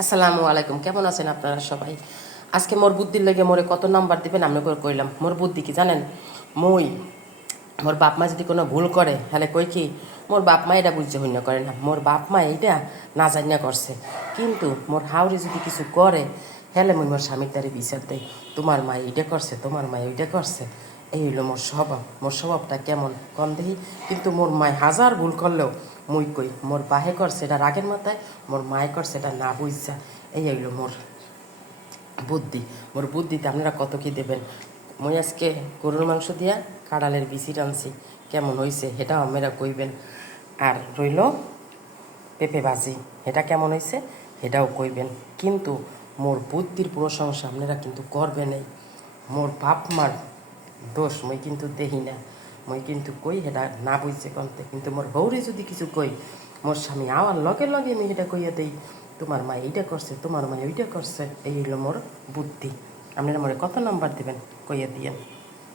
আসসালামু আলাইকুম, কেমন আছেন আপনারা সবাই? আজকে মোর বুদ্ধির লেগে মোরে কত নাম্বার দিবেন আমি করে কইলাম। মোর বুদ্ধি কি জানেন? মই মোর বাপ মা যদি কোনো ভুল করে হলে কই কি মোর বাপ মা এটা বুঝতে হইনা করে না, মোর বাপ মা এইটা না জানিয়া করছে। কিন্তু মোর হাওড়ে যদি কিছু করে হেলে মুই মোর স্বামীর দ্বারে বিচার দেই, তোমার মা এইটা করছে, তোমার মা ওইটা করছে। এই হইলো মোর স্বভাব। মোর স্বভাবটা কেমন কম দেহি। কিন্তু মোর মায় হাজার ভুল করলেও মুই কই মোর বাহে করছে এটা রাগের মাথায়, মোর মায়ে করছে এটা না বুঝছা। এই হইলো মোর বুদ্ধি। মোর বুদ্ধিতে আপনারা কত কি দেবেন। মই আজকে গরুর মাংস দিয়া কাঁড়ালের বিচি টানছি, কেমন হয়েছে সেটাও আপনারা কইবেন। আর রইল পেঁপে ভাজি, এটা কেমন হয়েছে এটাও কইবেন। কিন্তু মোর বুদ্ধির প্রশংসা আপনারা কিন্তু করবেনই। মোর বাপ মার দোষ মই কিন্তু দেখি না, মই কিন্তু কই সেটা না বুঝছে কমতে। কিন্তু মোর বউরে যদি কিছু কই, মোর স্বামী আওয়ার লগে লগে আমি সেটা কইয়া দেই, তোমার মা এইটা করছে, তোমার মা ওইটা করছে। এই হইল মোর বুদ্ধি। আপনারা মোরে কত নাম্বার দেবেন কইয়া দিয়েন।